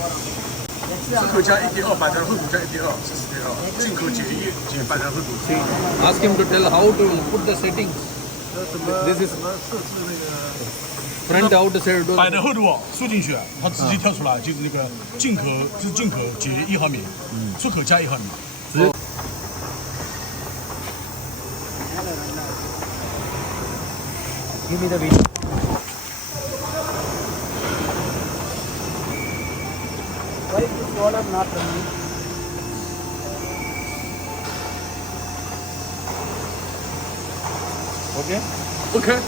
出口价1.2，板材厚度价1.2，是4.2，进口减1减板材厚度。 Ask him to tell how to put the settings. 这是什么设置那个？ Front out side door. 板的厚度输进去，它直接跳出来，就是那个进口减1毫米，出口加1毫米。 Give me the video. Why is this order not running? OK OK，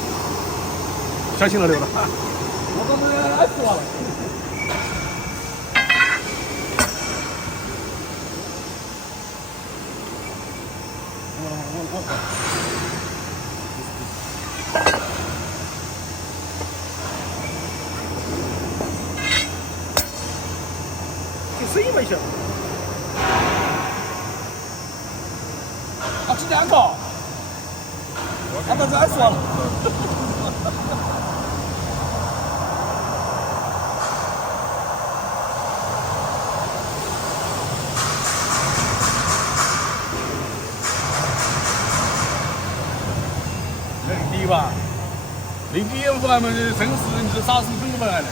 相信了对吧？我都没爱说了。声音没响。啊，这两个，他们再说了。那个低吧，零点5俺们城市人是啥事分都不来的。